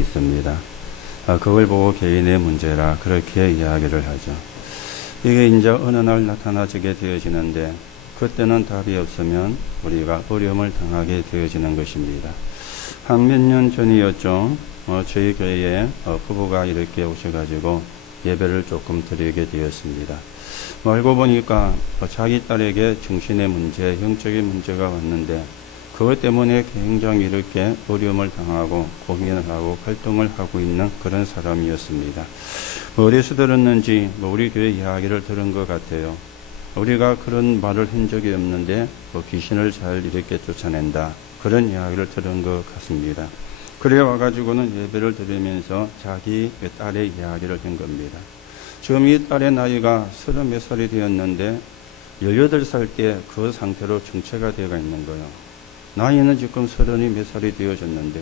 있습니다. 그걸 보고 개인의 문제라 그렇게 이야기를 하죠. 이게 이제 어느 날 나타나게 되어지는데 그때는 답이 없으면 우리가 어려움을 당하게 되어지는 것입니다. 한 몇 년 전이었죠. 저희 교회에 부부가 이렇게 오셔가지고 예배를 조금 드리게 되었습니다. 알고 보니까 자기 딸에게 정신의 문제, 영적인 문제가 왔는데 그것 때문에 굉장히 이렇게 어려움을 당하고 고민을 하고 갈등을 하고 있는 그런 사람이었습니다. 어디서 들었는지 우리 교회 이야기를 들은 것 같아요. 우리가 그런 말을 한 적이 없는데 귀신을 잘 이렇게 쫓아낸다. 그런 이야기를 들은 것 같습니다. 그래 와가지고는 예배를 드리면서 자기 딸의 이야기를 한 겁니다. 지금 이 딸의 나이가 30몇 살이 되었는데 18살 때 그 상태로 정체가 되어 있는 거예요. 나이는 지금 30몇 살이 되어졌는데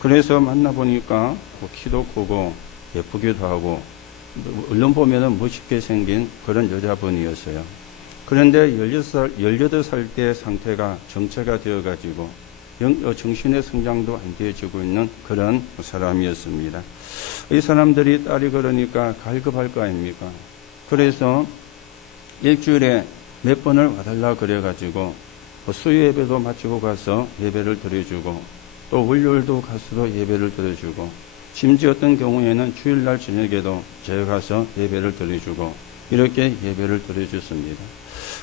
그래서 만나보니까 키도 크고 예쁘기도 하고 얼른 보면은 멋있게 생긴 그런 여자분이었어요. 그런데 18살 때 상태가 정체가 되어가지고 정신의 성장도 안 되어지고 있는 그런 사람이었습니다. 이 사람들이 딸이 그러니까 갈급할 거 아닙니까? 그래서 일주일에 몇 번을 와달라 그래가지고 수요 예배도 마치고 가서 예배를 드려주고 또 월요일도 가서도 예배를 드려주고 심지어 어떤 경우에는 주일날 저녁에도 제가 가서 예배를 드려주고 이렇게 예배를 드려줬습니다.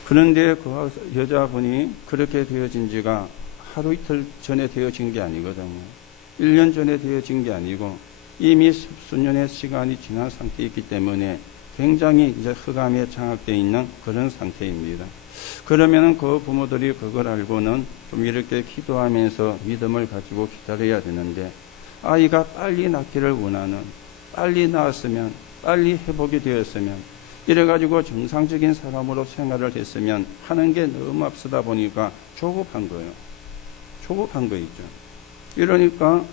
그런데 그 여자분이 그렇게 되어진 지가 하루 이틀 전에 되어진 게 아니거든요. 1년 전에 되어진 게 아니고 이미 수년의 시간이 지난 상태이기 때문에 굉장히 이제 흑암에 장악되어 있는 그런 상태입니다. 그러면은 그 부모들이 그걸 알고는 좀 이렇게 기도하면서 믿음을 가지고 기다려야 되는데 아이가 빨리 낳기를 원하는, 빨리 낳았으면, 빨리 회복이 되었으면 이래가지고 정상적인 사람으로 생활을 했으면 하는 게 너무 앞서다 보니까 조급한 거예요. 조급한 거 있죠. 이러니까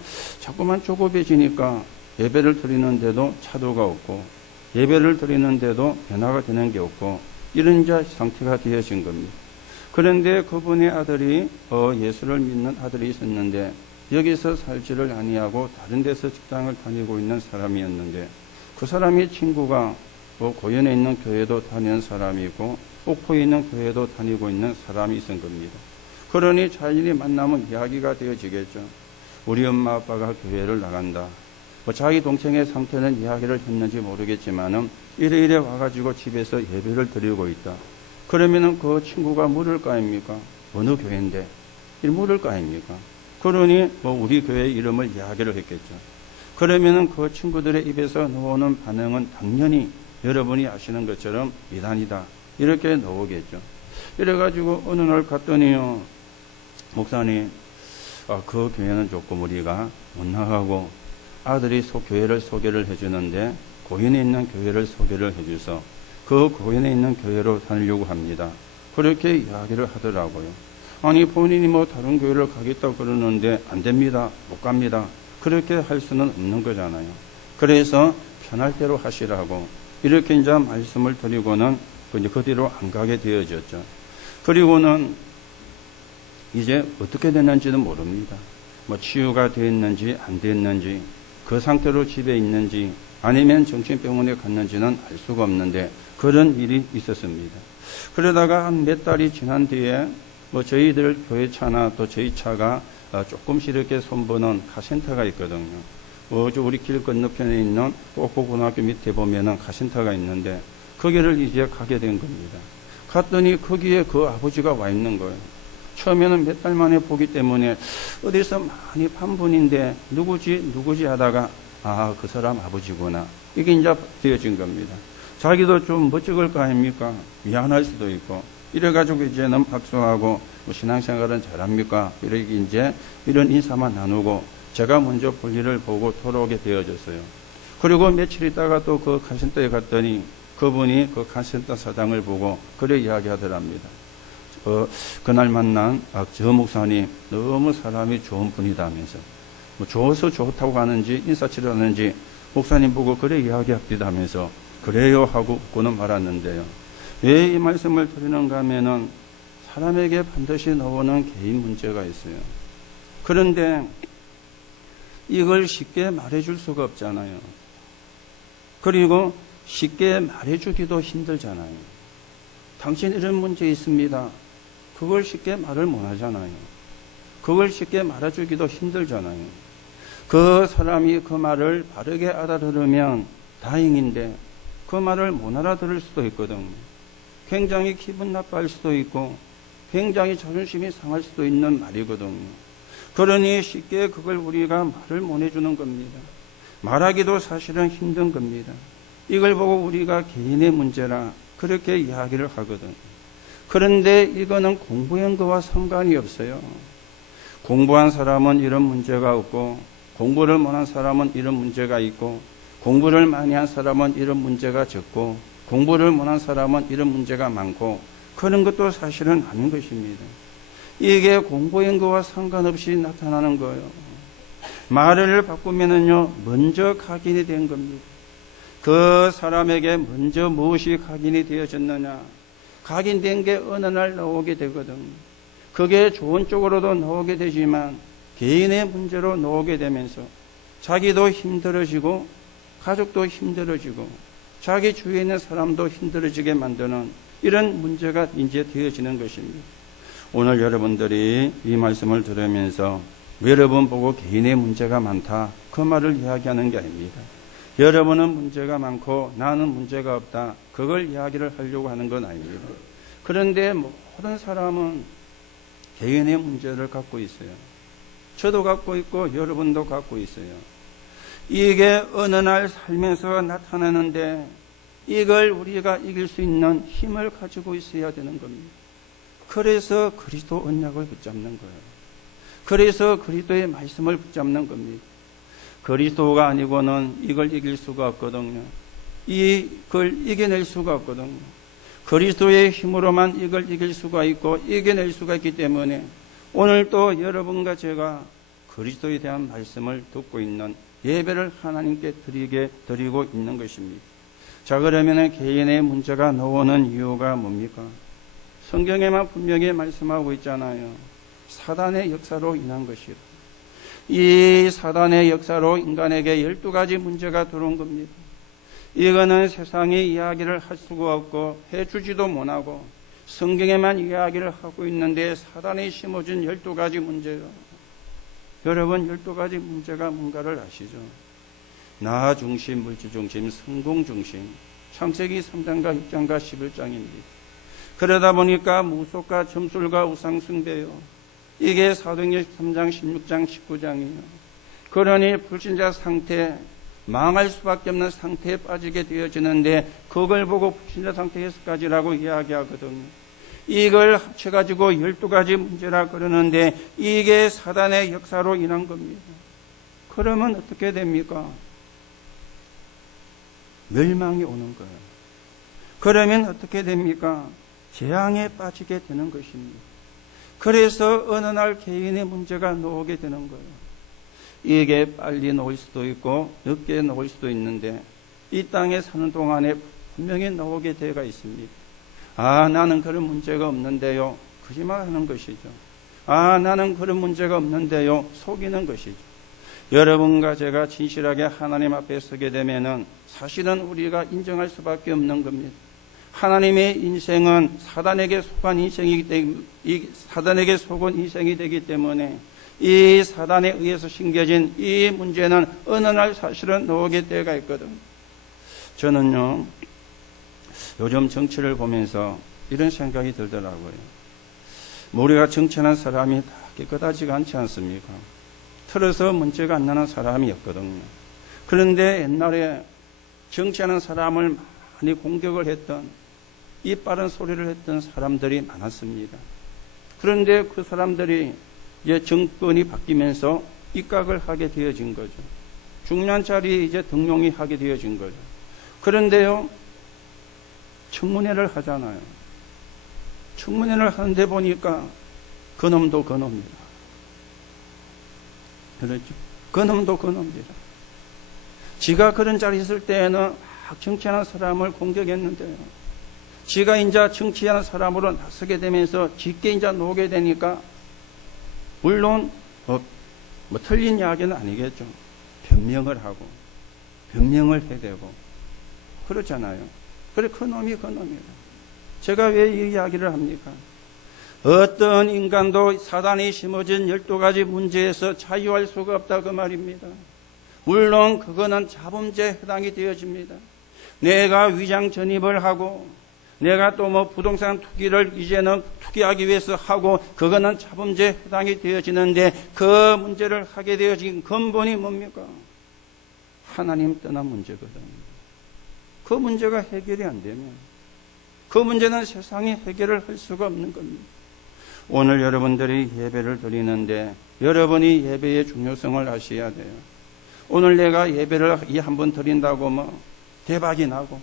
자꾸만 조급해지니까 예배를 드리는데도 차도가 없고 예배를 드리는데도 변화가 되는 게 없고 이런 상태가 되어진 겁니다. 그런데 그분의 아들이 예수를 믿는 아들이 있었는데 여기서 살지를 아니하고 다른 데서 직장을 다니고 있는 사람이었는데 그 사람의 친구가 고현에 있는 교회도 다니는 사람이고 옥포에 있는 교회도 다니고 있는 사람이 있은 겁니다. 그러니 자연히 만나면 이야기가 되어지겠죠. 우리 엄마 아빠가 교회를 나간다. 자기 동생의 상태는 이야기를 했는지 모르겠지만은 이래 와가지고 집에서 예배를 드리고 있다. 그러면은 그 친구가 물을 거 아닙니까? 어느 교회인데? 물을 거 아닙니까? 그러니 우리 교회 이름을 이야기를 했겠죠. 그러면은 그 친구들의 입에서 나오는 반응은 당연히 여러분이 아시는 것처럼 미단이다. 이렇게 나오겠죠. 이래가지고 어느 날 갔더니요. 목사님, 그 교회는 조금 우리가 못 나가고 아들이 교회를 소개를 해주는데 고현에 있는 교회를 소개를 해줘서 그 고현에 있는 교회로 다니려고 합니다. 그렇게 이야기를 하더라고요. 아니 본인이 다른 교회를 가겠다고 그러는데 안 됩니다. 못 갑니다. 그렇게 할 수는 없는 거잖아요. 그래서 편할 대로 하시라고 이렇게 이제 말씀을 드리고는 그 뒤로 안 가게 되어졌죠. 그리고는 이제 어떻게 됐는지는 모릅니다. 치유가 됐는지 안 됐는지 그 상태로 집에 있는지 아니면 정신병원에 갔는지는 알 수가 없는데 그런 일이 있었습니다. 그러다가 한 몇 달이 지난 뒤에 저희들 교회 차나 또 저희 차가 조금씩 이렇게 손보는 카센터가 있거든요. 우리 길 건너편에 있는 꼭고등학교 밑에 보면은 카센터가 있는데 거기를 이제 가게 된 겁니다. 갔더니 거기에 그 아버지가 와 있는 거예요. 처음에는 몇 달 만에 보기 때문에 어디서 많이 판 분인데 누구지 하다가 그 사람 아버지구나. 이게 이제 되어진 겁니다. 자기도 좀 멋쩍을 거 아닙니까? 미안할 수도 있고. 이래가지고 이제는 박수하고 신앙생활은 잘합니까? 이렇게 이제 이런 인사만 나누고 제가 먼저 볼일을 보고 돌아오게 되어졌어요. 그리고 며칠 있다가 또 그 카센터에 갔더니 그분이 그 카센터 사장을 보고 그래 이야기하더랍니다. 그날 만난 저 목사님 너무 사람이 좋은 분이다면서 좋아서 좋다고 하는지 인사치를 하는지 목사님 보고 그래 이야기합디다면서 그래요 하고 웃고는 말았는데요. 왜 이 말씀을 드리는가 하면은 사람에게 반드시 나오는 개인 문제가 있어요. 그런데 이걸 쉽게 말해줄 수가 없잖아요. 그리고 쉽게 말해주기도 힘들잖아요. 당신 이런 문제 있습니다. 그걸 쉽게 말을 못하잖아요. 그걸 쉽게 말해주기도 힘들잖아요. 그 사람이 그 말을 바르게 알아들으면 다행인데 그 말을 못 알아들을 수도 있거든요. 굉장히 기분 나빠할 수도 있고 굉장히 자존심이 상할 수도 있는 말이거든요. 그러니 쉽게 그걸 우리가 말을 못 해주는 겁니다. 말하기도 사실은 힘든 겁니다. 이걸 보고 우리가 개인의 문제라 그렇게 이야기를 하거든요. 그런데 이거는 공부한 거와 상관이 없어요. 공부한 사람은 이런 문제가 없고 공부를 못한 사람은 이런 문제가 있고 공부를 많이 한 사람은 이런 문제가 적고 공부를 못한 사람은 이런 문제가 많고 그런 것도 사실은 아닌 것입니다. 이게 공부한 거와 상관없이 나타나는 거예요. 말을 바꾸면은요 먼저 각인이 된 겁니다. 그 사람에게 먼저 무엇이 각인이 되어졌느냐, 각인된 게 어느 날 나오게 되거든. 그게 좋은 쪽으로도 나오게 되지만 개인의 문제로 나오게 되면서 자기도 힘들어지고 가족도 힘들어지고 자기 주위에 있는 사람도 힘들어지게 만드는 이런 문제가 이제 되어지는 것입니다. 오늘 여러분들이 이 말씀을 들으면서 여러분 보고 개인의 문제가 많다 그 말을 이야기하는 게 아닙니다. 여러분은 문제가 많고 나는 문제가 없다 그걸 이야기를 하려고 하는 건 아닙니다. 그런데 모든 사람은 개인의 문제를 갖고 있어요. 저도 갖고 있고 여러분도 갖고 있어요. 이게 어느 날 살면서 나타나는데 이걸 우리가 이길 수 있는 힘을 가지고 있어야 되는 겁니다. 그래서 그리스도 언약을 붙잡는 거예요. 그래서 그리스도의 말씀을 붙잡는 겁니다. 그리스도가 아니고는 이걸 이길 수가 없거든요. 이걸 이겨낼 수가 없거든요. 그리스도의 힘으로만 이걸 이길 수가 있고 이겨낼 수가 있기 때문에 오늘 또 여러분과 제가 그리스도에 대한 말씀을 듣고 있는 예배를 하나님께 드리고 있는 것입니다. 자, 그러면 개인의 문제가 나오는 이유가 뭡니까? 성경에만 분명히 말씀하고 있잖아요. 사단의 역사로 인한 것이라. 이 사단의 역사로 인간에게 12가지 문제가 들어온 겁니다. 이거는 세상에 이야기를 할 수가 없고 해주지도 못하고 성경에만 이야기를 하고 있는데 사단이 심어준 12가지 문제요. 여러분 12가지 문제가 뭔가를 아시죠? 나 중심, 물질 중심, 성공 중심. 창세기 3장과 6장과 11장입니다. 그러다 보니까 무속과 점술과 우상숭배요. 이게 사도행전 3장, 16장, 19장이에요. 그러니 불신자 상태, 망할 수밖에 없는 상태에 빠지게 되어지는데 그걸 보고 불신자 상태 6가지라고 이야기하거든요. 이걸 합쳐가지고 12가지 문제라 그러는데 이게 사단의 역사로 인한 겁니다. 그러면 어떻게 됩니까? 멸망이 오는 거예요. 그러면 어떻게 됩니까? 재앙에 빠지게 되는 것입니다. 그래서 어느 날 개인의 문제가 나오게 되는 거예요. 이게 빨리 나올 수도 있고 늦게 나올 수도 있는데 이 땅에 사는 동안에 분명히 나오게 되어 있습니다. 아, 나는 그런 문제가 없는데요. 거짓말하는 것이죠. 아, 나는 그런 문제가 없는데요. 속이는 것이죠. 여러분과 제가 진실하게 하나님 앞에 서게 되면은 사실은 우리가 인정할 수밖에 없는 겁니다. 하나님의 인생은 사단에게 속한 인생이기 때문에, 사단에게 속은 인생이 되기 때문에 이 사단에 의해서 심겨진 이 문제는 어느 날 사실은 나오게 때가 있거든. 저는요, 요즘 정치를 보면서 이런 생각이 들더라고요. 우리가 정치하는 사람이 다 깨끗하지가 않지 않습니까? 틀어서 문제가 안 나는 사람이었거든요. 그런데 옛날에 정치하는 사람을 많이 공격을 했던, 이빠른 소리를 했던 사람들이 많았습니다. 그런데 그 사람들이 이제 정권이 바뀌면서 입각을 하게 되어진 거죠. 중요한 자리에 이제 등용이 하게 되어진 거죠. 그런데요, 청문회를 하잖아요. 청문회를 하는데 보니까 그놈도 그놈이다. 그렇죠? 그놈도 그놈이다. 지가 그런 자리에 있을 때에는 막 정치하는 사람을 공격했는데요. 지가 이제 정치하는 사람으로 나서게 되면서 짙게 이제 놓게 되니까 물론 뭐 틀린 이야기는 아니겠죠. 변명을 하고 변명을 해대고 그렇잖아요. 그래 그놈이 그놈이다. 제가 왜 이 이야기를 합니까? 어떤 인간도 사단이 심어진 12가지 문제에서 자유할 수가 없다 그 말입니다. 물론 그거는 자범죄에 해당이 되어집니다. 내가 위장 전입을 하고 내가 또 뭐 부동산 투기를 이제는 투기하기 위해서 하고 그거는 자범죄에 해당이 되어지는데 그 문제를 하게 되어진 근본이 뭡니까? 하나님 떠난 문제거든요. 그 문제가 해결이 안 되면 그 문제는 세상이 해결을 할 수가 없는 겁니다. 오늘 여러분들이 예배를 드리는데 여러분이 예배의 중요성을 아셔야 돼요. 오늘 내가 예배를 이 한 번 드린다고 뭐 대박이 나고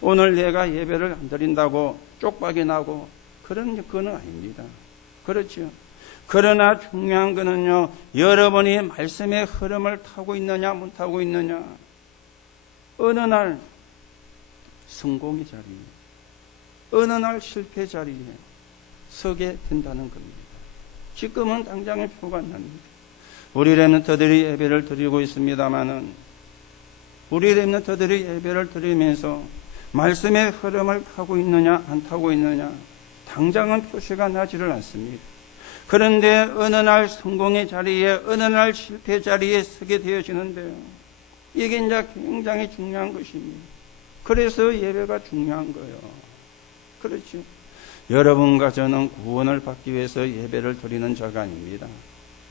오늘 내가 예배를 안 드린다고 쪽박이 나고 그건 아닙니다. 그렇죠. 그러나 중요한 거는요, 여러분이 말씀의 흐름을 타고 있느냐 못 타고 있느냐, 어느 날 성공의 자리에 어느 날 실패 자리에 서게 된다는 겁니다. 지금은 당장의 표가 안 납니다. 우리 렘넌트들이 예배를 드리고 있습니다마는 우리 렘넌트들이 예배를 드리면서 말씀의 흐름을 타고 있느냐 안 타고 있느냐 당장은 표시가 나지를 않습니다. 그런데 어느 날 성공의 자리에 어느 날 실패 자리에 서게 되어지는데요. 이게 이제 굉장히 중요한 것입니다. 그래서 예배가 중요한 거예요. 그렇죠. 여러분과 저는 구원을 받기 위해서 예배를 드리는 자가 아닙니다.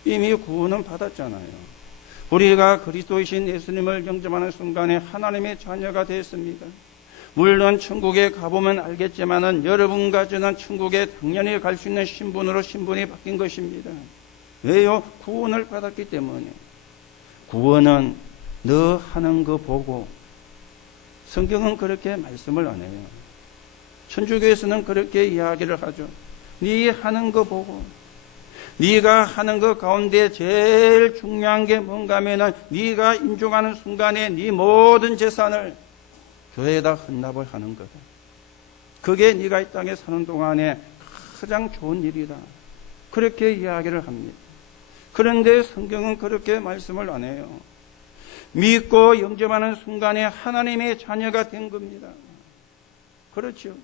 이미 구원은 받았잖아요. 우리가 그리스도이신 예수님을 영접하는 순간에 하나님의 자녀가 됐습니다. 물론 천국에 가보면 알겠지만은 여러분과 저는 천국에 당연히 갈 수 있는 신분으로 신분이 바뀐 것입니다. 왜요? 구원을 받았기 때문에. 구원은 너 하는 거 보고, 성경은 그렇게 말씀을 안 해요. 천주교에서는 그렇게 이야기를 하죠. 네 하는 거 보고, 네가 하는 것 가운데 제일 중요한 게 뭔가 하면은 네가 인종하는 순간에 네 모든 재산을 교회에다 헌납을 하는 거다. 그게 네가 이 땅에 사는 동안에 가장 좋은 일이다. 그렇게 이야기를 합니다. 그런데 성경은 그렇게 말씀을 안 해요. 믿고 영접하는 순간에 하나님의 자녀가 된 겁니다. 그렇죠.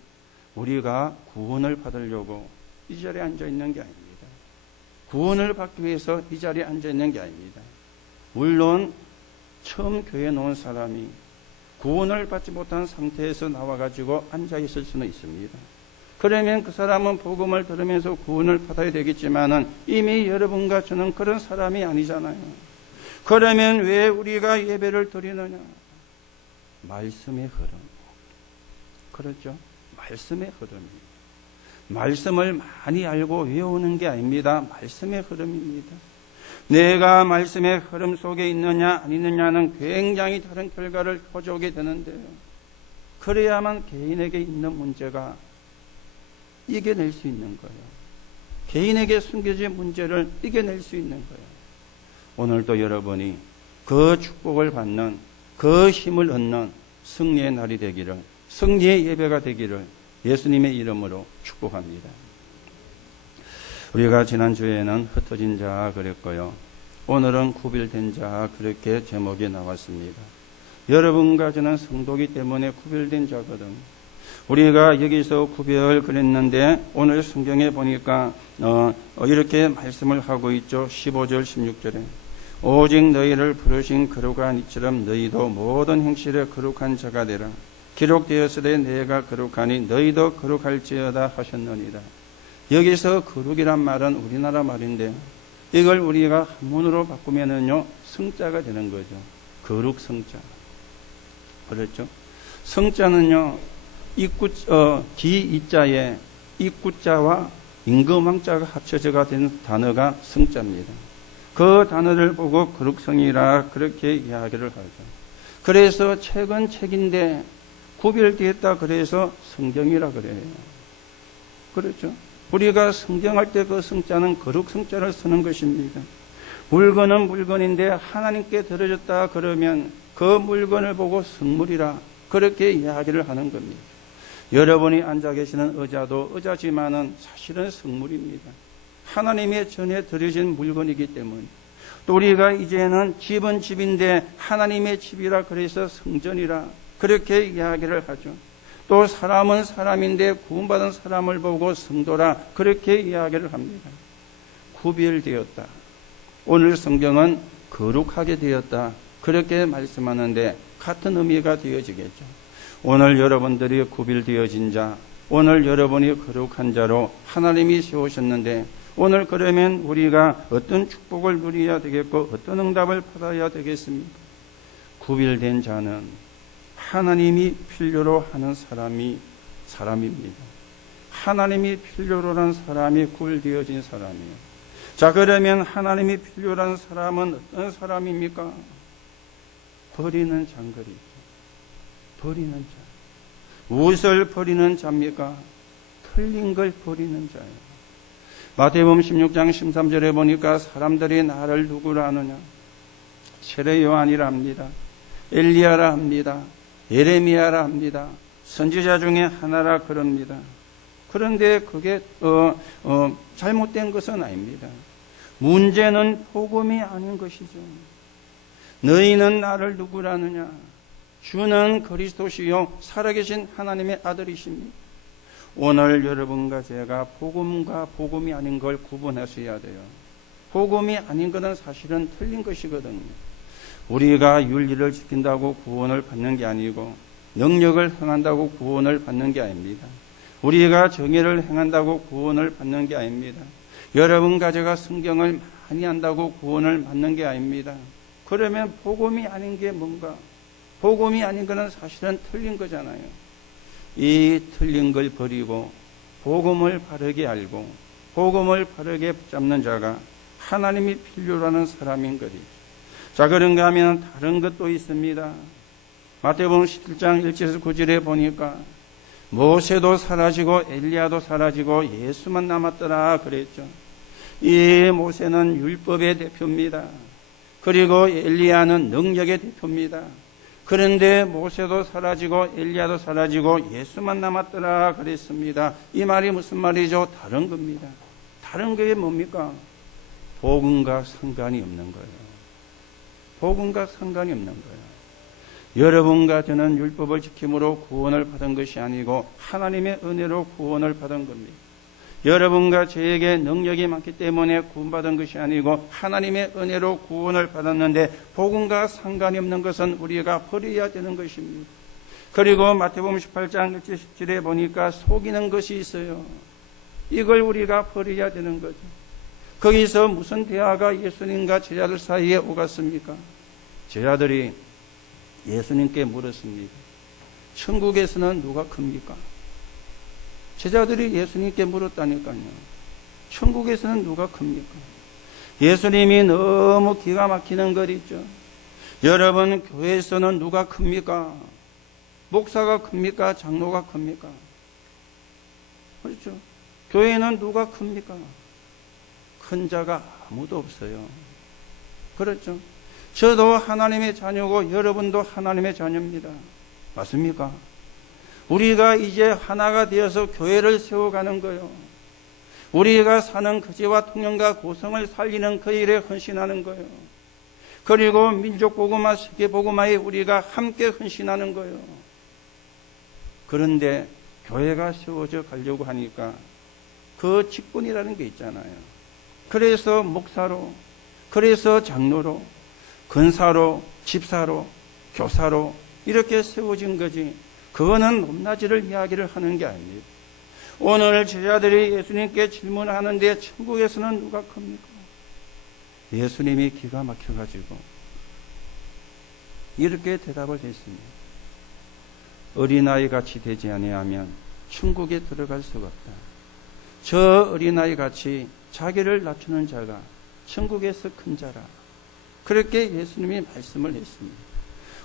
우리가 구원을 받으려고 이 자리에 앉아 있는 게 아닙니다. 구원을 받기 위해서 이 자리에 앉아 있는 게 아닙니다. 물론 처음 교회에 놓은 사람이 구원을 받지 못한 상태에서 나와가지고 앉아 있을 수는 있습니다. 그러면 그 사람은 복음을 들으면서 구원을 받아야 되겠지만은 이미 여러분과 저는 그런 사람이 아니잖아요. 그러면 왜 우리가 예배를 드리느냐? 말씀의 흐름. 그렇죠? 말씀의 흐름입니다. 말씀을 많이 알고 외우는 게 아닙니다. 말씀의 흐름입니다. 내가 말씀의 흐름 속에 있느냐 안 있느냐는 굉장히 다른 결과를 가져오게 되는데요. 그래야만 개인에게 있는 문제가 이겨낼 수 있는 거예요. 개인에게 숨겨진 문제를 이겨낼 수 있는 거예요. 오늘도 여러분이 그 축복을 받는 그 힘을 얻는 승리의 날이 되기를, 승리의 예배가 되기를 예수님의 이름으로 축복합니다. 우리가 지난주에는 흩어진 자 그랬고요. 오늘은 구별된 자 그렇게 제목이 나왔습니다. 여러분과 저는 성도기 때문에 구별된 자거든. 우리가 여기서 구별 그랬는데 오늘 성경에 보니까 이렇게 말씀을 하고 있죠. 15절 16절에 오직 너희를 부르신 거룩한 이처럼 너희도 모든 행실에 거룩한 자가 되라. 기록되었으되 내가 거룩하니 너희도 거룩할지어다 하셨느니라. 여기서 거룩이란 말은 우리나라 말인데 이걸 우리가 한문으로 바꾸면은요 성자가 되는 거죠. 거룩 성자. 그렇죠? 성자는요 기이자에 입구자와 임금왕자가 합쳐져가 된 단어가 성자입니다. 그 단어를 보고 거룩성이라 그렇게 이야기를 하죠. 그래서 책은 책인데 구별되었다 그래서 성경이라 그래요. 그렇죠? 우리가 성경할 때 그 성자는 거룩 성자를 쓰는 것입니다. 물건은 물건인데 하나님께 드려졌다 그러면 그 물건을 보고 성물이라 그렇게 이야기를 하는 겁니다. 여러분이 앉아 계시는 의자도 의자지만은 사실은 성물입니다. 하나님의 전에 드려진 물건이기 때문에 또 우리가 이제는 집은 집인데 하나님의 집이라 그래서 성전이라 그렇게 이야기를 하죠. 또 사람은 사람인데 구원받은 사람을 보고 성도라 그렇게 이야기를 합니다. 구별되었다. 오늘 성경은 거룩하게 되었다. 그렇게 말씀하는데 같은 의미가 되어지겠죠. 오늘 여러분들이 구별되어진 자, 오늘 여러분이 거룩한 자로 하나님이 세우셨는데 오늘 그러면 우리가 어떤 축복을 누려야 되겠고 어떤 응답을 받아야 되겠습니까? 구별된 자는 하나님이 필요로 하는 사람입니다. 하나님이 필요로 하는 사람이 구별되어진 사람이에요. 자, 그러면 하나님이 필요한 사람은 어떤 사람입니까? 버리는 장거리. 버리는 자. 무엇을 버리는 자입니까? 틀린 걸 버리는 자예요. 마태복음 16장 13절에 보니까 사람들이 나를 누구라 하느냐? 세례 요한이라 합니다. 엘리야라 합니다. 예레미야라 합니다. 선지자 중에 하나라 그럽니다. 그런데 그게 잘못된 것은 아닙니다. 문제는 복음이 아닌 것이죠. 너희는 나를 누구라느냐? 주는 그리스도시요 살아계신 하나님의 아들이십니다. 오늘 여러분과 제가 복음과 복음이 아닌 걸 구분하셔야 돼요. 복음이 아닌 것은 사실은 틀린 것이거든요. 우리가 윤리를 지킨다고 구원을 받는 게 아니고 능력을 행한다고 구원을 받는 게 아닙니다. 우리가 정의를 행한다고 구원을 받는 게 아닙니다. 여러분과 제가 성경을 많이 한다고 구원을 받는 게 아닙니다. 그러면 복음이 아닌 게 뭔가? 복음이 아닌 것은 사실은 틀린 거잖아요. 이 틀린 걸 버리고 복음을 바르게 알고 복음을 바르게 붙잡는 자가 하나님이 필요로 하는 사람인 거지. 자, 그런가 하면 다른 것도 있습니다. 마태복음 17장 1절에서 9절에 보니까 모세도 사라지고 엘리야도 사라지고 예수만 남았더라 그랬죠. 이 모세는 율법의 대표입니다. 그리고 엘리야는 능력의 대표입니다. 그런데 모세도 사라지고 엘리야도 사라지고 예수만 남았더라 그랬습니다. 이 말이 무슨 말이죠? 다른 겁니다. 다른 게 뭡니까? 복음과 상관이 없는 거예요. 복음과 상관이 없는 거예요. 여러분과 저는 율법을 지킴으로 구원을 받은 것이 아니고 하나님의 은혜로 구원을 받은 겁니다. 여러분과 저에게 능력이 많기 때문에 구원받은 것이 아니고 하나님의 은혜로 구원을 받았는데 복음과 상관이 없는 것은 우리가 버려야 되는 것입니다. 그리고 마태복음 18장 10절에 보니까 속이는 것이 있어요. 이걸 우리가 버려야 되는 거죠. 거기서 무슨 대화가 예수님과 제자들 사이에 오갔습니까? 제자들이 예수님께 물었습니다. 천국에서는 누가 큽니까? 제자들이 예수님께 물었다니까요. 천국에서는 누가 큽니까? 예수님이 너무 기가 막히는 것 있죠. 여러분, 교회에서는 누가 큽니까? 목사가 큽니까? 장로가 큽니까? 그렇죠. 교회는 누가 큽니까? 큰 자가 아무도 없어요. 그렇죠. 저도 하나님의 자녀고 여러분도 하나님의 자녀입니다. 맞습니까? 우리가 이제 하나가 되어서 교회를 세워가는 거예요. 우리가 사는 거제와 통영과 고성을 살리는 그 일에 헌신하는 거예요. 그리고 민족복음화, 세계복음화에 우리가 함께 헌신하는 거예요. 그런데 교회가 세워져 가려고 하니까 그 직분이라는 게 있잖아요. 그래서 목사로, 그래서 장로로, 근사로, 집사로, 교사로 이렇게 세워진 거지. 그거는 높낮이를 이야기를 하는 게 아닙니다. 오늘 제자들이 예수님께 질문하는데 천국에서는 누가 큽니까? 예수님이 기가 막혀가지고 이렇게 대답을 했습니다. 어린아이 같이 되지 아니하면 천국에 들어갈 수가 없다. 저 어린아이 같이 자기를 낮추는 자가 천국에서 큰 자라. 그렇게 예수님이 말씀을 했습니다.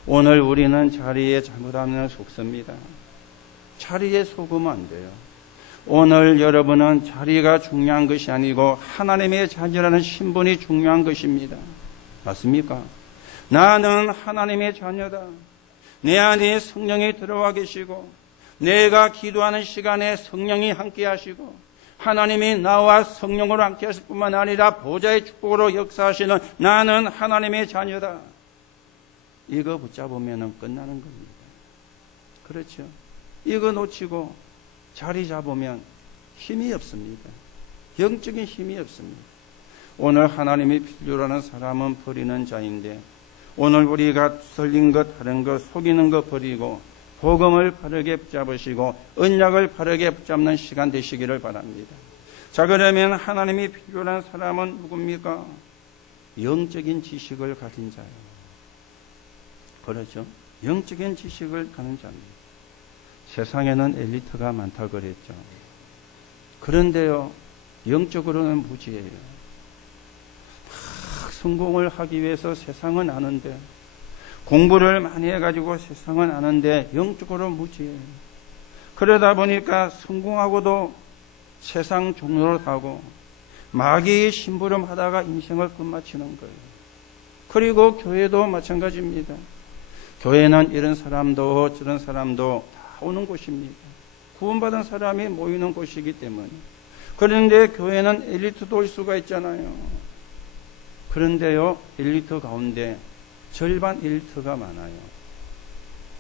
오늘 우리는 자리에 잘못하면 속습니다. 자리에 속으면 안 돼요. 오늘 여러분은 자리가 중요한 것이 아니고 하나님의 자녀라는 신분이 중요한 것입니다. 맞습니까? 나는 하나님의 자녀다. 내 안에 성령이 들어와 계시고 내가 기도하는 시간에 성령이 함께 하시고 하나님이 나와 성령으로 함께 하실 뿐만 아니라 보좌의 축복으로 역사하시는 나는 하나님의 자녀다. 이거 붙잡으면 끝나는 겁니다. 그렇죠? 이거 놓치고 자리 잡으면 힘이 없습니다. 영적인 힘이 없습니다. 오늘 하나님이 필요로 하는 사람은 버리는 자인데, 오늘 우리가 설린 것, 다른 것, 속이는 것 버리고 복음을 바르게 붙잡으시고 언약을 바르게 붙잡는 시간 되시기를 바랍니다. 자, 그러면 하나님이 필요로 하는 사람은 누굽니까? 영적인 지식을 가진 자예요. 그렇죠? 영적인 지식을 가진 자입니다. 세상에는 엘리트가 많다고 그랬죠. 그런데요, 영적으로는 무지예요. 막 성공을 하기 위해서 세상은 아는데, 공부를 많이 해가지고 세상은 아는데 영적으로 무지해요. 그러다 보니까 성공하고도 세상 종로를 하고 마귀의 심부름 하다가 인생을 끝마치는 거예요. 그리고 교회도 마찬가지입니다. 교회는 이런 사람도 저런 사람도 다 오는 곳입니다. 구원받은 사람이 모이는 곳이기 때문에. 그런데 교회는 엘리트도 올 수가 있잖아요. 그런데요, 엘리트 가운데 절반 엘리트가 많아요.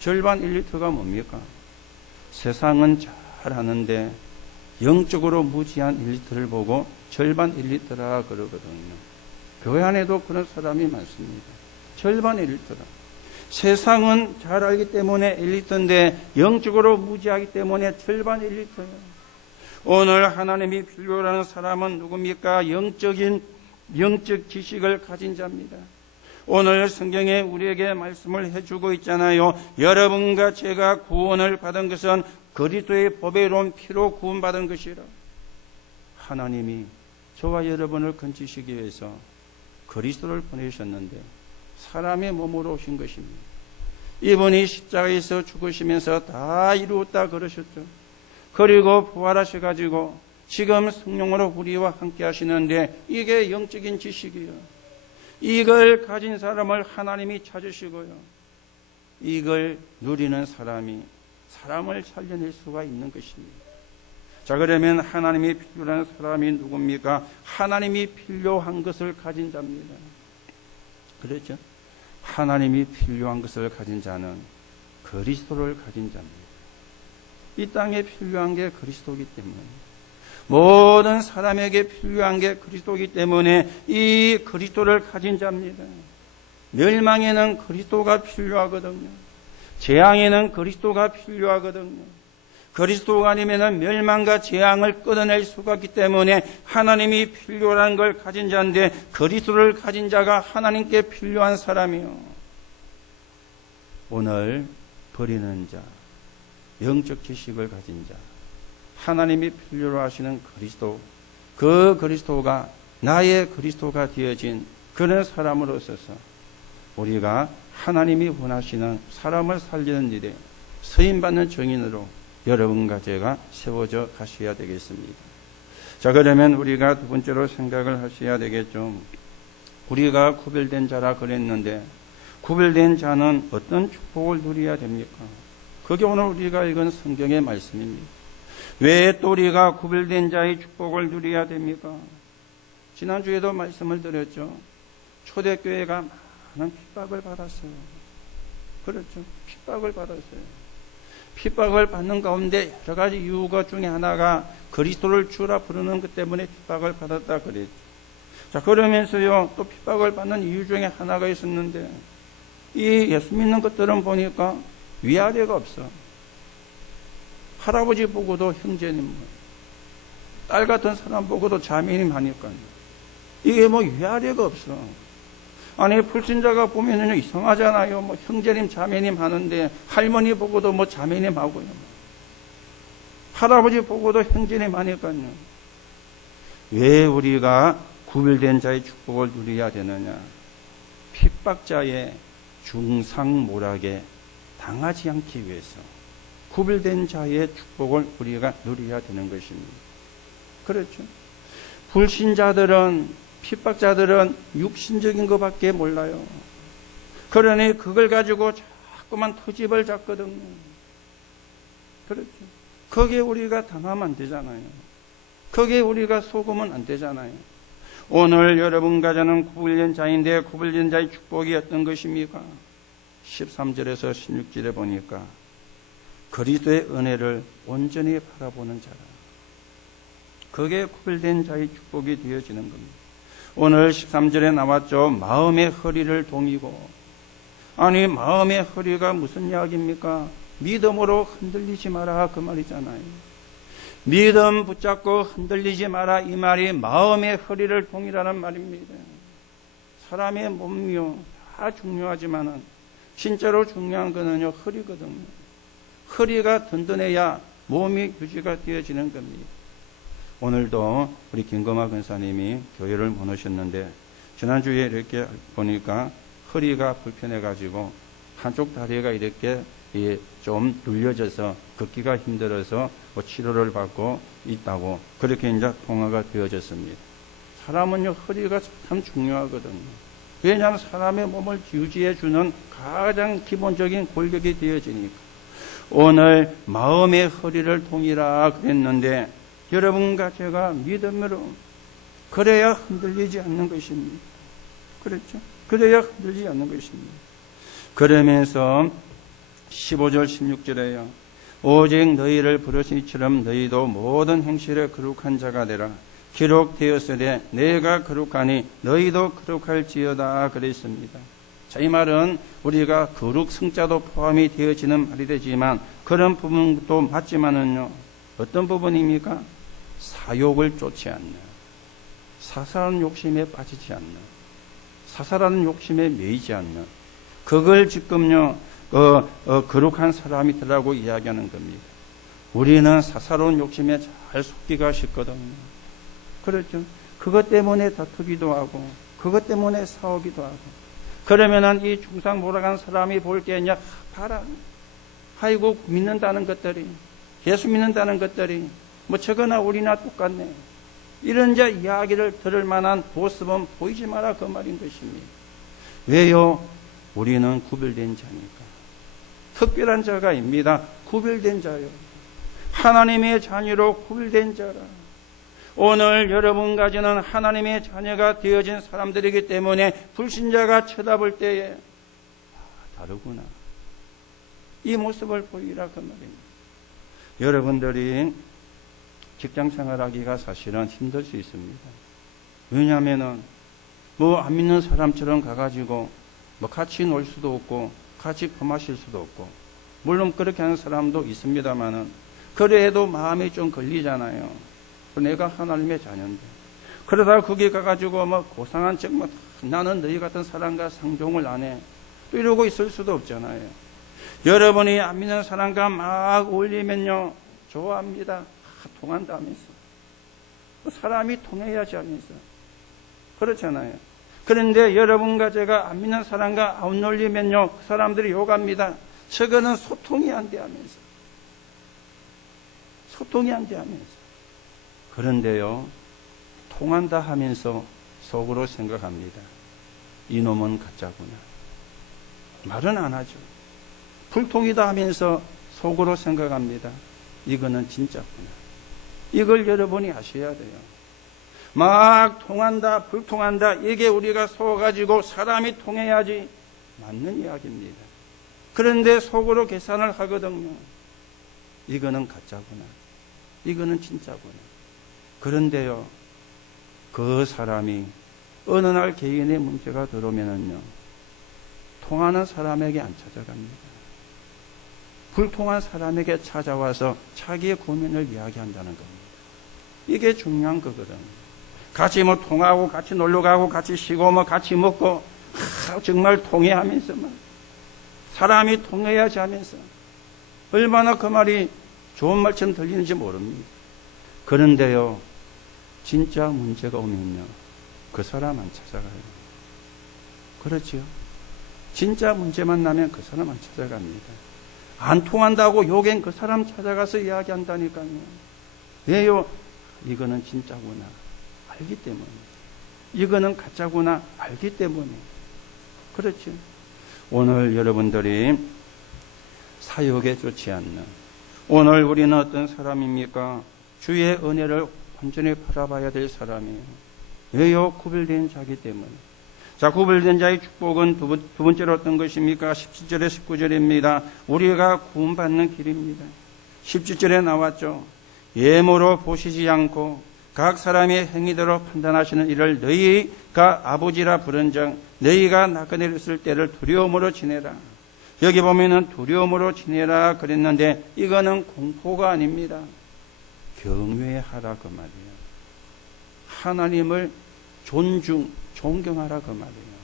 절반 엘리트가 뭡니까? 세상은 잘 아는데 영적으로 무지한 엘리트를 보고 절반 엘리트라 그러거든요. 교회 안에도 그런 사람이 많습니다. 절반 엘리트라. 세상은 잘 알기 때문에 엘리트인데 영적으로 무지하기 때문에 절반 엘리트예요. 오늘 하나님이 필요로 하는 사람은 누굽니까? 영적 지식을 가진 자입니다. 오늘 성경에 우리에게 말씀을 해주고 있잖아요. 여러분과 제가 구원을 받은 것은 그리스도의 보배로운 피로 구원받은 것이라. 하나님이 저와 여러분을 건지시기 위해서 그리스도를 보내셨는데 사람의 몸으로 오신 것입니다. 이분이 십자가에서 죽으시면서 다 이루었다 그러셨죠. 그리고 부활하셔가지고 지금 성령으로 우리와 함께 하시는데 이게 영적인 지식이에요. 이걸 가진 사람을 하나님이 찾으시고요. 이걸 누리는 사람이 사람을 살려낼 수가 있는 것입니다. 자, 그러면 하나님이 필요한 사람이 누굽니까? 하나님이 필요한 것을 가진 자입니다. 그렇죠? 하나님이 필요한 것을 가진 자는 그리스도를 가진 자입니다. 이 땅에 필요한 게 그리스도이기 때문에, 모든 사람에게 필요한 게 그리스도이기 때문에 이 그리스도를 가진 자입니다. 멸망에는 그리스도가 필요하거든요. 재앙에는 그리스도가 필요하거든요. 그리스도가 아니면 멸망과 재앙을 끊어낼 수가 없기 때문에 하나님이 필요한 걸 가진 자인데, 그리스도를 가진 자가 하나님께 필요한 사람이요. 오늘 버리는 자, 영적 지식을 가진 자, 하나님이 필요로 하시는 그리스도, 그 그리스도가 나의 그리스도가 되어진 그런 사람으로 있어서 우리가 하나님이 원하시는 사람을 살리는 일에 서임받는 증인으로 여러분과 제가 세워져 가셔야 되겠습니다. 자, 그러면 우리가 두 번째로 생각을 하셔야 되겠죠. 우리가 구별된 자라 그랬는데 구별된 자는 어떤 축복을 누려야 됩니까? 그게 오늘 우리가 읽은 성경의 말씀입니다. 왜 또 우리가 구별된 자의 축복을 누려야 됩니까? 지난주에도 말씀을 드렸죠. 초대교회가 많은 핍박을 받았어요. 그렇죠. 핍박을 받았어요. 핍박을 받는 가운데 여러 가지 이유가 중에 하나가 그리스도를 주라 부르는 것 때문에 핍박을 받았다 그랬죠. 자, 그러면서요, 또 핍박을 받는 이유 중에 하나가 있었는데, 이 예수 믿는 것들은 보니까 위아래가 없어. 할아버지 보고도 형제님, 딸 같은 사람 보고도 자매님 하니까요. 이게 뭐 위아래가 없어. 아니, 불신자가 보면은 이상하잖아요. 뭐 형제님, 자매님 하는데 할머니 보고도 뭐 자매님 하고요. 할아버지 보고도 형제님 하니까요. 왜 우리가 구별된 자의 축복을 누려야 되느냐? 핍박자의 중상모락에 당하지 않기 위해서 구별된 자의 축복을 우리가 누려야 되는 것입니다. 그렇죠? 불신자들은, 핍박자들은 육신적인 것밖에 몰라요. 그러니 그걸 가지고 자꾸만 터집을 잡거든요. 그렇죠? 거기에 우리가 당하면 안 되잖아요. 거기에 우리가 속으면 안 되잖아요. 오늘 여러분과 저는 구별된 자인데 구별된 자의 축복이 어떤 것입니까? 13절에서 16절에 보니까 그리스도의 은혜를 온전히 바라보는 자라. 그게 구별된 자의 축복이 되어지는 겁니다. 오늘 13절에 나왔죠. 마음의 허리를 동이고. 아니, 마음의 허리가 무슨 이야기입니까? 믿음으로 흔들리지 마라, 그 말이잖아요. 믿음 붙잡고 흔들리지 마라, 이 말이 마음의 허리를 동이라는 말입니다. 사람의 몸이요 다 중요하지만은 진짜로 중요한 거는요 허리거든요. 허리가 든든해야 몸이 유지가 되어지는 겁니다. 오늘도 우리 김금아 권사님이 교회를 못 오셨는데 지난주에 이렇게 보니까 허리가 불편해가지고 한쪽 다리가 이렇게 좀 눌려져서 걷기가 힘들어서 치료를 받고 있다고 그렇게 이제 통화가 되어졌습니다. 사람은요 허리가 참 중요하거든요. 왜냐하면 사람의 몸을 유지해주는 가장 기본적인 골격이 되어지니까. 오늘 마음의 허리를 동이라 그랬는데 여러분과 제가 믿음으로 그래야 흔들리지 않는 것입니다. 그렇죠? 그래야 흔들리지 않는 것입니다. 그러면서 15절 16절에요. 오직 너희를 부르신 이처럼 너희도 모든 행실에 거룩한 자가 되라. 기록되었으되 내가 거룩하니 너희도 거룩할지어다 그랬습니다. 자, 이 말은 우리가 거룩 성자도 포함이 되어지는 말이 되지만 그런 부분도 맞지만은요. 어떤 부분입니까? 사욕을 쫓지 않는, 사사한 욕심에 빠지지 않는, 사사라는 욕심에 매이지 않는, 그걸 지금요 거룩한 사람이더라고 이야기하는 겁니다. 우리는 사사로운 욕심에 잘 속기가 쉽거든요. 그렇죠? 그것 때문에 다투기도 하고 그것 때문에 싸우기도 하고 그러면은 이 중상 몰아간 사람이 볼 때 그냥 봐라, 아이고 믿는다는 것들이, 예수 믿는다는 것들이 뭐 저거나 우리나 똑같네, 이런 이제 이야기를 들을 만한 모습은 보이지 마라, 그 말인 것입니다. 왜요? 우리는 구별된 자니까. 특별한 자가 입니다. 구별된 자요. 하나님의 자녀로 구별된 자라. 오늘 여러분과 저는 하나님의 자녀가 되어진 사람들이기 때문에 불신자가 쳐다볼 때에 다르구나, 이 모습을 보이라, 그 말입니다. 여러분들이 직장생활하기가 사실은 힘들 수 있습니다. 왜냐하면은 뭐 안 믿는 사람처럼 가가지고 뭐 같이 놀 수도 없고 같이 그 마실 수도 없고, 물론 그렇게 하는 사람도 있습니다만은 그래도 마음이 좀 걸리잖아요. 내가 하나님의 자녀인데. 그러다가 거기 가가지고 뭐 고상한 척 뭐 나는 너희 같은 사람과 상종을 안 해, 또 이러고 있을 수도 없잖아요. 여러분이 안 믿는 사람과 막 어울리면요 좋아합니다. 통한다 하면서, 사람이 통해야지 하면서 그렇잖아요. 그런데 여러분과 제가 안 믿는 사람과 안 어울리면요 그 사람들이 욕합니다. 저거는 소통이 안 돼 하면서, 소통이 안 돼 하면서. 그런데요 통한다 하면서 속으로 생각합니다. 이놈은 가짜구나. 말은 안 하죠. 불통이다 하면서 속으로 생각합니다. 이거는 진짜구나. 이걸 여러분이 아셔야 돼요. 막 통한다, 불통한다, 이게 우리가 속아가지고 사람이 통해야지 맞는 이야기입니다. 그런데 속으로 계산을 하거든요. 이거는 가짜구나, 이거는 진짜구나. 그런데요 그 사람이 어느 날 개인의 문제가 들어오면은요 통하는 사람에게 안 찾아갑니다. 불통한 사람에게 찾아와서 자기의 고민을 이야기한다는 겁니다. 이게 중요한 거거든요. 같이 뭐 통하고 같이 놀러 가고 같이 쉬고 뭐 같이 먹고 정말 통해하면서 막 사람이 통해야지 하면서 얼마나 그 말이 좋은 말처럼 들리는지 모릅니다. 그런데요 진짜 문제가 오면요 그 사람 안 찾아가요. 그렇죠? 진짜 문제만 나면 그 사람 안 찾아갑니다. 안 통한다고 요겐 그 사람 찾아가서 이야기한다니까요. 왜요? 이거는 진짜구나 알기 때문에, 이거는 가짜구나 알기 때문에. 그렇죠? 오늘 여러분들이 사욕에 쫓지 않는, 오늘 우리는 어떤 사람입니까? 주의 은혜를 온전히 바라봐야 될 사람이에요. 왜요? 구별된 자기 때문에. 자, 구별된 자의 축복은 두 번째로 어떤 것입니까? 17절에 19절입니다. 우리가 구원받는 길입니다. 17절에 나왔죠. 예모로 보시지 않고 각 사람의 행위대로 판단하시는 이를 너희가 아버지라 부른즉 너희가 나그네를 있을 때를 두려움으로 지내라. 여기 보면은 두려움으로 지내라 그랬는데 이거는 공포가 아닙니다. 경외하라 그 말이에요. 하나님을 존경하라 그 말이에요.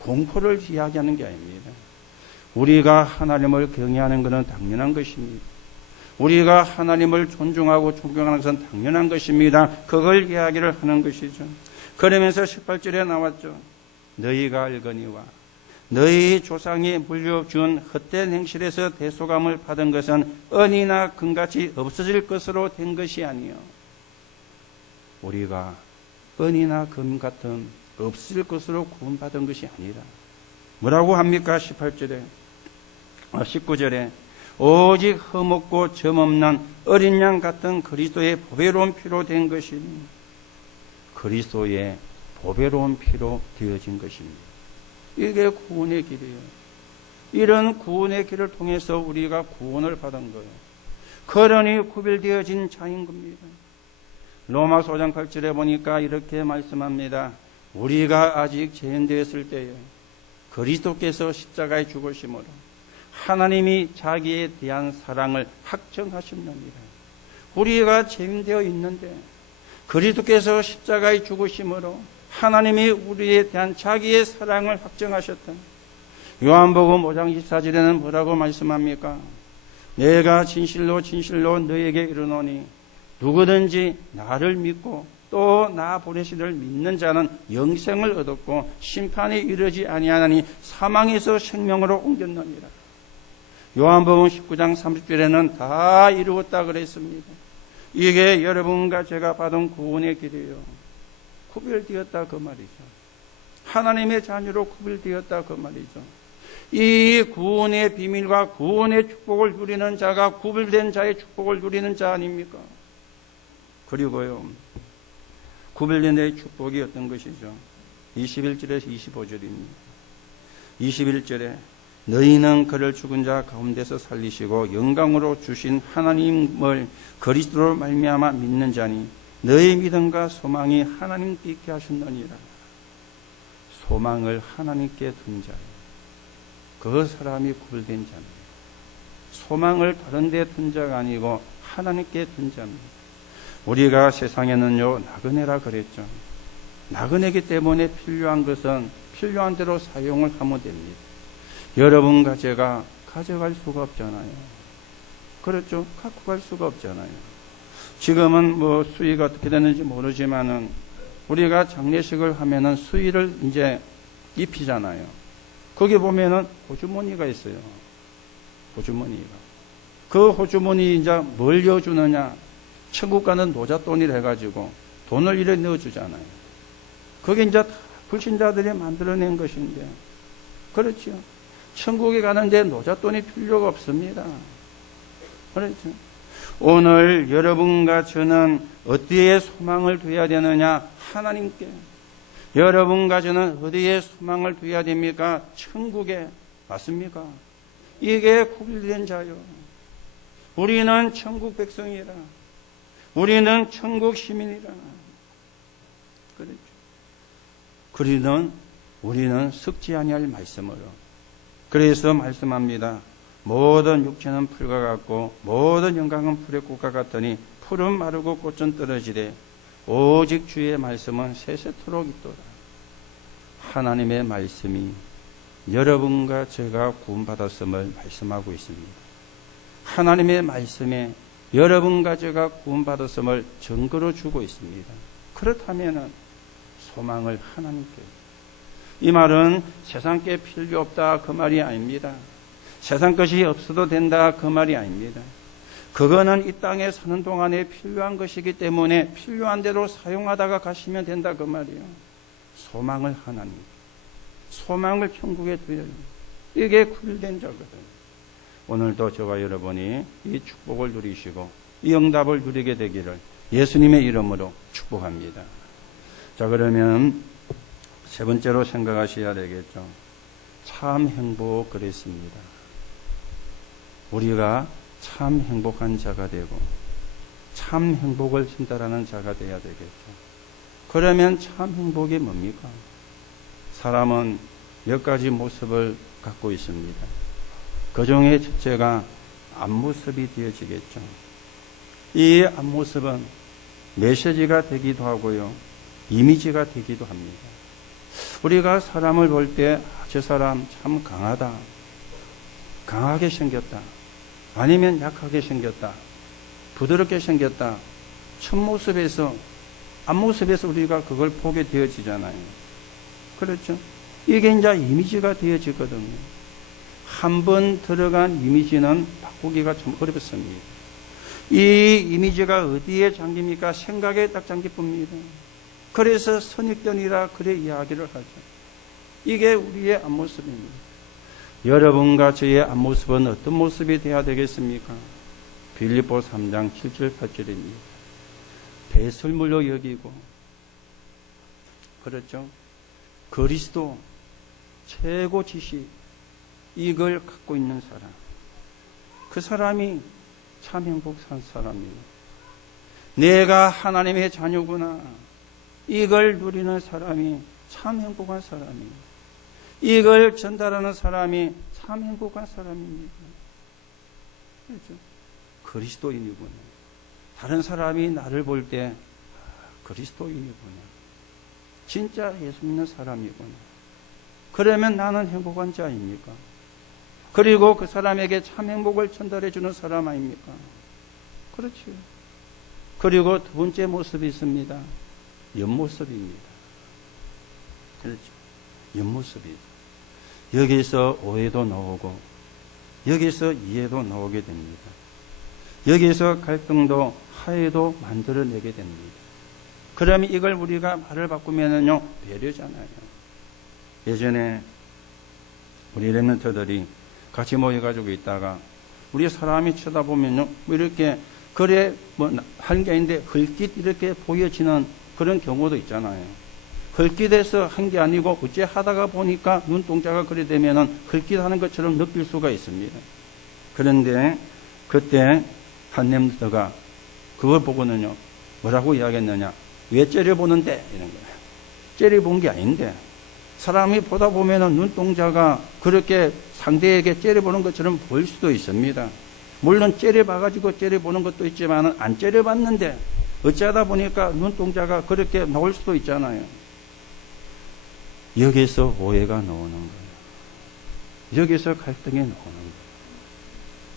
공포를 이야기하는 게 아닙니다. 우리가 하나님을 경외하는 것은 당연한 것입니다. 우리가 하나님을 존중하고 존경하는 것은 당연한 것입니다. 그걸 이야기를 하는 것이죠. 그러면서 18절에 나왔죠. 너희가 알거니와 너희 조상이 물려준 헛된 행실에서 대속함을 받은 것은 은이나 금같이 없어질 것으로 된 것이 아니요. 우리가 은이나 금 같은 없어질 것으로 구원받은 것이 아니라 뭐라고 합니까? 19절에 오직 흠없고 점없는 어린 양 같은 그리스도의 보배로운 피로 된 것이니 그리스도의 보배로운 피로 되어진 것입니다. 이게 구원의 길이에요. 이런 구원의 길을 통해서 우리가 구원을 받은 거예요. 그러니 구별되어진 자인 겁니다. 로마서 5장 8절에 보니까 이렇게 말씀합니다. 우리가 아직 죄인 되었을 때에 그리스도께서 십자가에 죽으심으로 하나님이 자기에 대한 사랑을 확정하셨느니라. 우리가 죄인 되어 있는데 그리스도께서 십자가에 죽으심으로 하나님이 우리에 대한 자기의 사랑을 확정하셨다. 요한복음 5장 24절에는 뭐라고 말씀합니까? 내가 진실로 너희에게 이르노니 누구든지 나를 믿고 또 나 보내시를 믿는 자는 영생을 얻었고 심판에 이르지 아니하나니 사망에서 생명으로 옮겼느니라. 요한복음 19장 30절에는 다 이루었다 그랬습니다. 이게 여러분과 제가 받은 구원의 길이에요. 구별되었다 그 말이죠. 하나님의 자녀로 구별되었다 그 말이죠. 이 구원의 비밀과 구원의 축복을 누리는 자가 구별된 자의 축복을 누리는 자 아닙니까? 그리고요, 구별된 자의 축복이 어떤 것이죠? 21절에서 25절입니다. 21절에 너희는 그를 죽은 자 가운데서 살리시고 영광으로 주신 하나님을 그리스도로 말미암아 믿는 자니 너희 믿음과 소망이 하나님께 있게 하셨느니라. 소망을 하나님께 둔 자예요. 그 사람이 구별된 자입니다. 소망을 다른 데 둔 자가 아니고 하나님께 둔 자입니다. 우리가 세상에는요 나그네라 그랬죠. 나그네이기 때문에 필요한 것은 필요한 대로 사용을 하면 됩니다. 여러분과 제가 가져갈 수가 없잖아요. 그렇죠? 갖고 갈 수가 없잖아요. 지금은 뭐 수의가 어떻게 되는지 모르지만은 우리가 장례식을 하면은 수의를 이제 입히잖아요. 거기 보면은 호주머니가 있어요. 호주머니가. 그 호주머니 이제 뭘 넣어주느냐? 천국 가는 노잣돈이라 해가지고 돈을 이래 넣어주잖아요. 그게 이제 불신자들이 만들어낸 것인데, 그렇죠. 천국에 가는데 노잣돈이 필요가 없습니다. 그렇죠. 오늘 여러분과 저는 어디에 소망을 두어야 되느냐? 하나님께. 여러분과 저는 어디에 소망을 두어야 됩니까? 천국에. 맞습니까? 이게 구별된 자요. 우리는 천국 백성이라. 우리는 천국 시민이라. 그렇죠. 우리는 썩지 아니할 말씀으로. 그래서 말씀합니다. 모든 육체는 풀과 같고 모든 영광은 풀의 꽃과 같더니 풀은 마르고 꽃은 떨어지되 오직 주의 말씀은 세세토록 있도다. 하나님의 말씀이 여러분과 제가 구원받았음을 말씀하고 있습니다. 하나님의 말씀에 여러분과 제가 구원받았음을 증거로 주고 있습니다. 그렇다면 소망을 하나님께. 이 말은 세상 게 필요 없다 그 말이 아닙니다. 세상 것이 없어도 된다 그 말이 아닙니다. 그거는 이 땅에 사는 동안에 필요한 것이기 때문에 필요한 대로 사용하다가 가시면 된다 그 말이에요. 소망을 하나님, 소망을 천국에 두어야 합니다. 이게 구별된 자거든요. 오늘도 저와 여러분이 이 축복을 누리시고 이 응답을 누리게 되기를 예수님의 이름으로 축복합니다. 자, 그러면 세 번째로 생각하셔야 되겠죠. 참 행복 그랬습니다. 우리가 참 행복한 자가 되고 참 행복을 전달하는 자가 되어야 되겠죠. 그러면 참 행복이 뭡니까? 사람은 몇 가지 모습을 갖고 있습니다. 그 중에 첫째가 앞모습이 되어지겠죠. 이 앞모습은 메시지가 되기도 하고요, 이미지가 되기도 합니다. 우리가 사람을 볼 때 저 사람 참 강하다, 강하게 생겼다, 아니면 약하게 생겼다, 부드럽게 생겼다, 첫 모습에서 앞모습에서 우리가 그걸 보게 되어지잖아요. 그렇죠? 이게 이제 이미지가 되어지거든요. 한번 들어간 이미지는 바꾸기가 좀 어렵습니다. 이 이미지가 어디에 잠깁니까? 생각에 딱 잠깁니다. 그래서 선입견이라 그래 이야기를 하죠. 이게 우리의 앞모습입니다. 여러분과 저의 앞모습은 어떤 모습이 되어야 되겠습니까? 빌립보 3장 7절 8절입니다. 배설물로 여기고, 그렇죠? 그리스도 최고 지식, 이걸 갖고 있는 사람, 그 사람이 참 행복한 사람이에요. 내가 하나님의 자녀구나, 이걸 누리는 사람이 참 행복한 사람이에요. 이걸 전달하는 사람이 참 행복한 사람입니다. 그렇죠? 그리스도인이구나. 다른 사람이 나를 볼 때 그리스도인이구나, 진짜 예수 믿는 사람이구나, 그러면 나는 행복한 자입니까? 그리고 그 사람에게 참 행복을 전달해 주는 사람 아닙니까? 그렇죠. 그리고 두 번째 모습이 있습니다. 옆모습입니다. 그렇죠. 옆모습이죠. 여기서 오해도 나오고 여기서 이해도 나오게 됩니다. 여기서 갈등도 화해도 만들어내게 됩니다. 그러면 이걸 우리가 말을 바꾸면은요, 배려잖아요. 예전에 우리 랩런트들이 같이 모여가지고 있다가 우리 사람이 쳐다보면요, 뭐 이렇게 그래 뭐 한 게 아닌데 헐깃 이렇게 보여지는 그런 경우도 있잖아요. 헐깃에서 한 게 아니고 어째 하다가 보니까 눈동자가 그래 되면은 헐깃하는 것처럼 느낄 수가 있습니다. 그런데 그때 한 랩런트가 그걸 보고는요, 뭐라고 이야기했느냐? 왜 째려보는데? 이런 거예요. 째려본 게 아닌데 사람이 보다 보면은 눈동자가 그렇게 상대에게 째려보는 것처럼 보일 수도 있습니다. 물론 째려봐가지고 째려보는 것도 있지만 안 째려봤는데 어찌하다 보니까 눈동자가 그렇게 나올 수도 있잖아요. 여기서 오해가 나오는 거예요. 여기서 갈등이 나오는 거예요.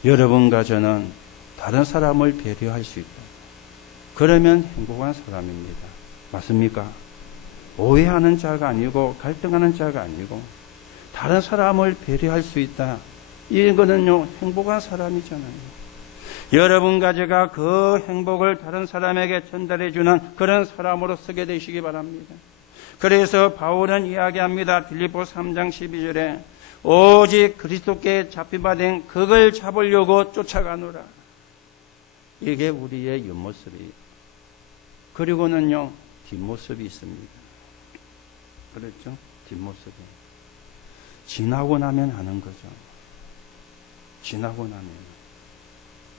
여러분과 저는 다른 사람을 배려할 수 있다. 그러면 행복한 사람입니다. 맞습니까? 오해하는 자가 아니고 갈등하는 자가 아니고 다른 사람을 배려할 수 있다. 이거는요, 행복한 사람이잖아요. 여러분과 제가 그 행복을 다른 사람에게 전달해주는 그런 사람으로 서게 되시기 바랍니다. 그래서 바울은 이야기합니다. 빌립보 3장 12절에 오직 그리스도께 잡힌바된 그걸 잡으려고 쫓아가노라. 이게 우리의 옆모습이에요. 그리고는요, 뒷모습이 있습니다. 그렇죠? 뒷모습이. 지나고 나면 하는 거죠. 지나고 나면.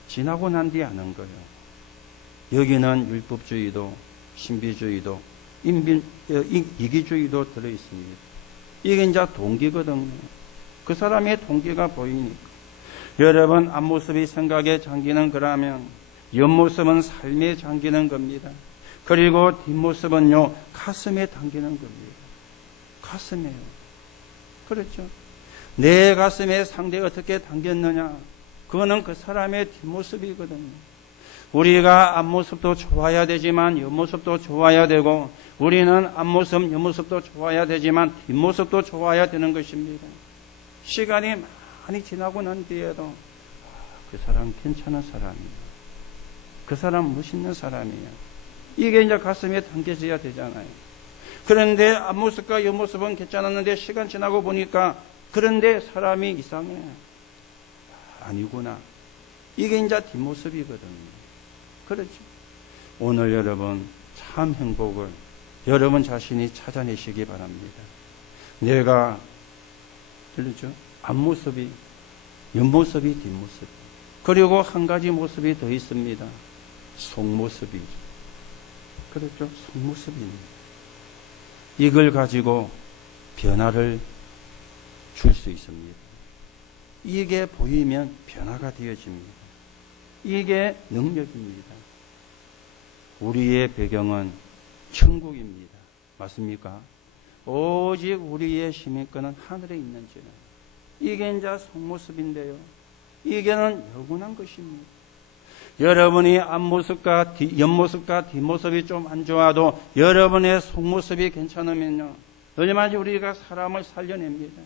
지나고 난 뒤에 하는 거예요. 여기는 율법주의도, 신비주의도, 이기주의도 들어있습니다. 이게 이제 동기거든요. 그 사람의 동기가 보이니까. 여러분, 앞모습이 생각에 잠기는 거라면 옆모습은 삶에 잠기는 겁니다. 그리고 뒷모습은요, 가슴에 담기는 겁니다. 가슴에요. 그렇죠? 내 가슴에 상대가 어떻게 담겼느냐, 그거는 그 사람의 뒷모습이거든요. 우리가 앞모습도 좋아야 되지만 옆모습도 좋아야 되고, 우리는 앞모습, 옆모습도 좋아야 되지만 뒷모습도 좋아야 되는 것입니다. 시간이 많이 지나고 난 뒤에도 그 사람 괜찮은 사람이야, 그 사람 멋있는 사람이야, 이게 이제 가슴에 담겨져야 되잖아요. 그런데 앞모습과 옆모습은 괜찮았는데 시간 지나고 보니까 그런데 사람이 이상해, 아니구나, 이게 이제 뒷모습이거든요. 그렇죠? 오늘 여러분 참 행복을 여러분 자신이 찾아내시기 바랍니다. 내가 들리죠? 앞모습이, 옆모습이, 뒷모습. 그리고 한 가지 모습이 더 있습니다. 속모습이. 그렇죠? 속모습입니다. 이걸 가지고 변화를 줄 수 있습니다. 이게 보이면 변화가 되어집니다. 이게 능력입니다. 우리의 배경은 천국입니다. 맞습니까? 오직 우리의 시민권은 하늘에 있는지라. 이게 이제 속모습인데요. 이게는 영원한 것입니다. 여러분이 앞모습과 옆모습과 뒷모습이 좀 안 좋아도 여러분의 속모습이 괜찮으면요, 얼마든지 우리가 사람을 살려냅니다.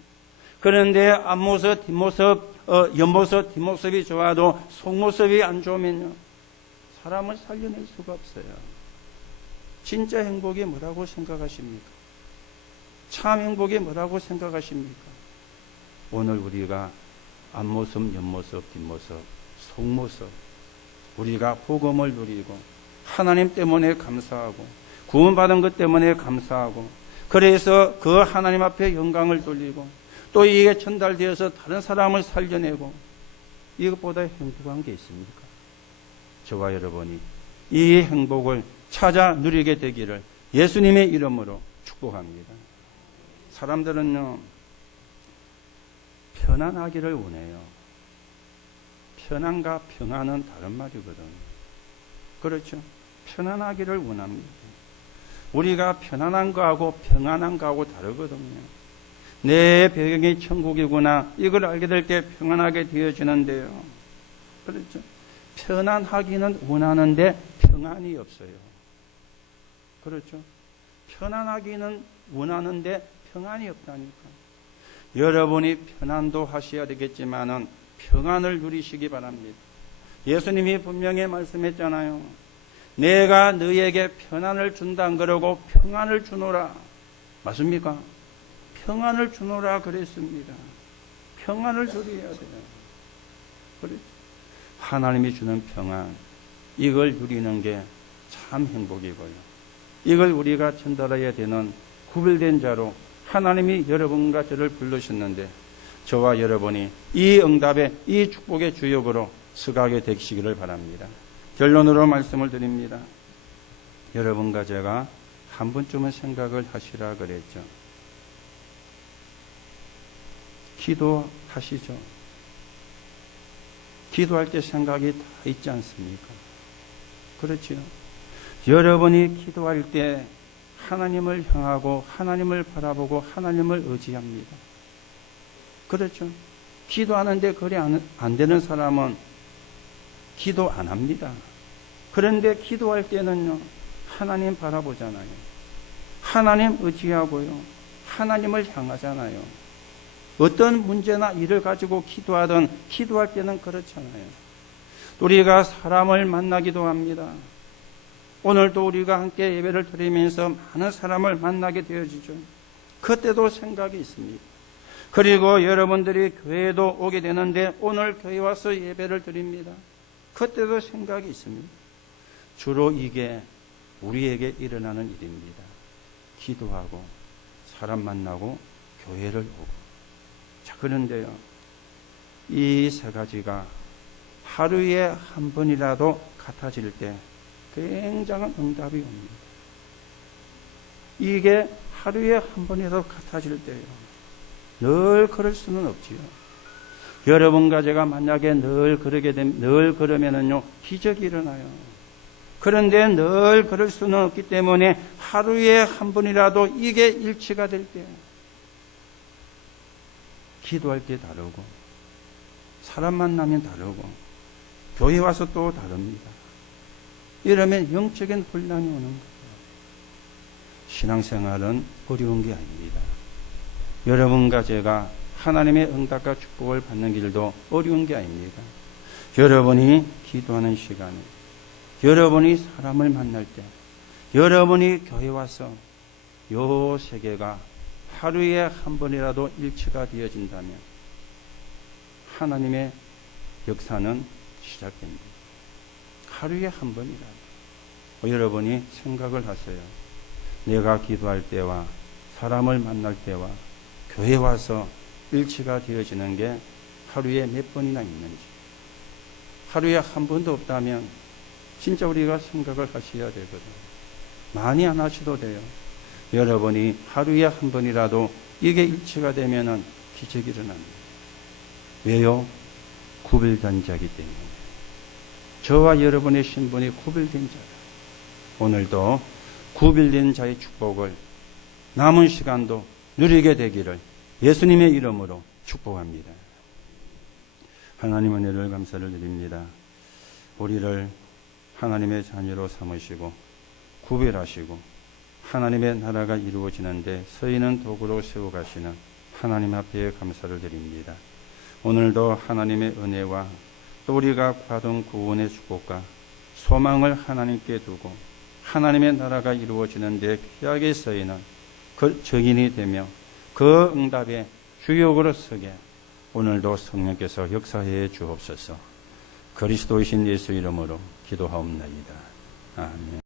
그런데 앞모습, 뒷모습, 옆모습, 뒷모습이 좋아도 속모습이 안 좋으면요, 사람을 살려낼 수가 없어요. 진짜 행복이 뭐라고 생각하십니까? 참 행복이 뭐라고 생각하십니까? 오늘 우리가 앞모습, 옆모습, 뒷모습, 속모습, 우리가 복음을 누리고 하나님 때문에 감사하고 구원받은 것 때문에 감사하고 그래서 그 하나님 앞에 영광을 돌리고 또 이게 전달되어서 다른 사람을 살려내고 이것보다 행복한 게 있습니까? 저와 여러분이 이 행복을 찾아 누리게 되기를 예수님의 이름으로 축복합니다. 사람들은요, 편안하기를 원해요. 편안과 평안은 다른 말이거든요. 그렇죠? 편안하기를 원합니다. 우리가 편안한 거하고 평안한 거하고 다르거든요. 내 배경이 천국이구나, 이걸 알게 될 때 평안하게 되어지는데요. 그렇죠? 편안하기는 원하는데 평안이 없어요. 그렇죠? 편안하기는 원하는데 평안이 없다니까. 여러분이 편안도 하셔야 되겠지만은 평안을 누리시기 바랍니다. 예수님이 분명히 말씀했잖아요. 내가 너희에게 편안을 준다 그러고 평안을 주노라. 맞습니까? 평안을 주노라 그랬습니다. 평안을 누려야 돼요. 그렇죠? 하나님이 주는 평안, 이걸 누리는 게 참 행복이고요. 이걸 우리가 전달해야 되는 구별된 자로 하나님이 여러분과 저를 부르셨는데 저와 여러분이 이 응답의 이 축복의 주역으로 서가게 되시기를 바랍니다. 결론으로 말씀을 드립니다. 여러분과 제가 한 번쯤은 생각을 하시라 그랬죠. 기도하시죠. 기도할 때 생각이 다 있지 않습니까? 그렇지요. 여러분이 기도할 때 하나님을 향하고 하나님을 바라보고 하나님을 의지합니다. 그렇죠. 기도하는데 그래 안 되는 사람은 기도 안 합니다. 그런데 기도할 때는요, 하나님 바라보잖아요. 하나님 의지하고요. 하나님을 향하잖아요. 어떤 문제나 일을 가지고 기도하든 기도할 때는 그렇잖아요. 우리가 사람을 만나기도 합니다. 오늘도 우리가 함께 예배를 드리면서 많은 사람을 만나게 되어지죠. 그때도 생각이 있습니다. 그리고 여러분들이 교회도 오게 되는데 오늘 교회 와서 예배를 드립니다. 그때도 생각이 있습니다. 주로 이게 우리에게 일어나는 일입니다. 기도하고 사람 만나고 교회를 오고. 자, 그런데요, 이 세 가지가 하루에 한 번이라도 같아질 때 굉장한 응답이 옵니다. 이게 하루에 한 번이라도 같아질 때요, 늘 그럴 수는 없지요. 여러분과 제가 만약에 늘 그러면은요, 기적이 일어나요. 그런데 늘 그럴 수는 없기 때문에 하루에 한 번이라도 이게 일치가 될 때, 기도할 때 다르고, 사람 만나면 다르고, 교회 와서 또 다릅니다. 이러면 영적인 혼란이 오는 거예요. 신앙생활은 어려운 게 아닙니다. 여러분과 제가 하나님의 응답과 축복을 받는 길도 어려운 게 아닙니다. 여러분이 기도하는 시간에, 여러분이 사람을 만날 때, 여러분이 교회 와서 요 세 개가 하루에 한 번이라도 일치가 되어진다면 하나님의 역사는 시작됩니다. 하루에 한 번이라도. 여러분이 생각을 하세요. 내가 기도할 때와 사람을 만날 때와 교회 와서 일치가 되어지는 게 하루에 몇 번이나 있는지. 하루에 한 번도 없다면 진짜 우리가 생각을 하셔야 되거든요. 많이 안 하셔도 돼요. 여러분이 하루에 한 번이라도 이게 일치가 되면은 기적이 일어납니다. 왜요? 구별된 자이기 때문에. 저와 여러분의 신분이 구별된 자다. 오늘도 구별된 자의 축복을 남은 시간도 누리게 되기를 예수님의 이름으로 축복합니다. 하나님 은혜를 감사를 드립니다. 우리를 하나님의 자녀로 삼으시고 구별하시고 하나님의 나라가 이루어지는데 서있는 도구로 세워가시는 하나님 앞에 감사를 드립니다. 오늘도 하나님의 은혜와 또 우리가 받은 구원의 축복과 소망을 하나님께 두고 하나님의 나라가 이루어지는데 귀하게 서이는 그 증인이 되며 그 응답에 주역으로 서게 오늘도 성령께서 역사해 주옵소서. 그리스도이신 예수 이름으로 기도하옵나이다. 아멘.